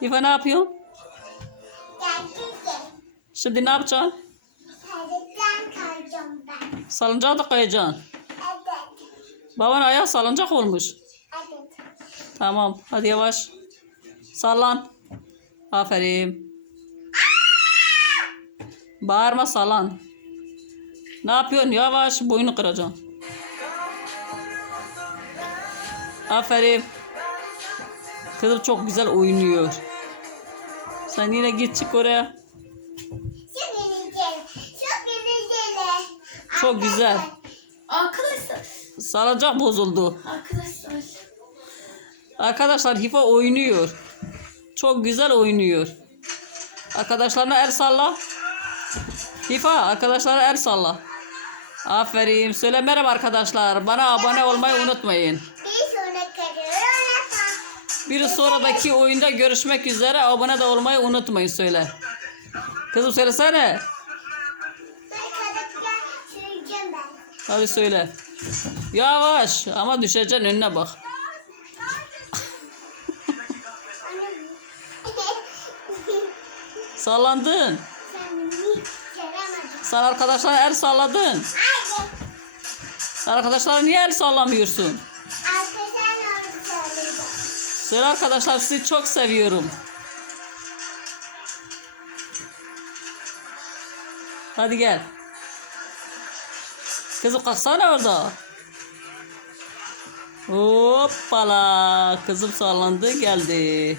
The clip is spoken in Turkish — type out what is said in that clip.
İfa ne yapıyorsun? Şimdi ne yapacaksın? Perdetten kayacağım ben. Salıncağı da kayacaksın. Evet. Baban ayağı salıncak olmuş. Evet. Tamam. Hadi yavaş. Sallan. Aferin. Bağırma sallan. Ne yapıyorsun? Yavaş boynu kıracaksın. Aferin. Kızım çok güzel oynuyor. Sen yine git çık oraya. Çok güzel. Çok güzel. Çok güzel. Arkadaşlar. Salıncak bozuldu. Arkadaşlar. Arkadaşlar Hifa oynuyor. Çok güzel oynuyor. Arkadaşlarına el salla. Hifa arkadaşlara el salla. Aferin. Söyle merhaba arkadaşlar. Bana abone olmayı unutmayın. Bir sonraki. Bir sonraki oyunda görüşmek üzere. Abone de olmayı unutmayın söyle. Kızım söylesene. Arkadaşlar. Hadi söyle. Yavaş ama düşeceksin önüne bak. Sallandın. Sen arkadaşlara el salladın. Sen arkadaşlara niye el sallamıyorsun? Söyle arkadaşlar sizi çok seviyorum. Hadi gel. Kızım kalksana orada. Hoppala. Kızım sallandı geldi.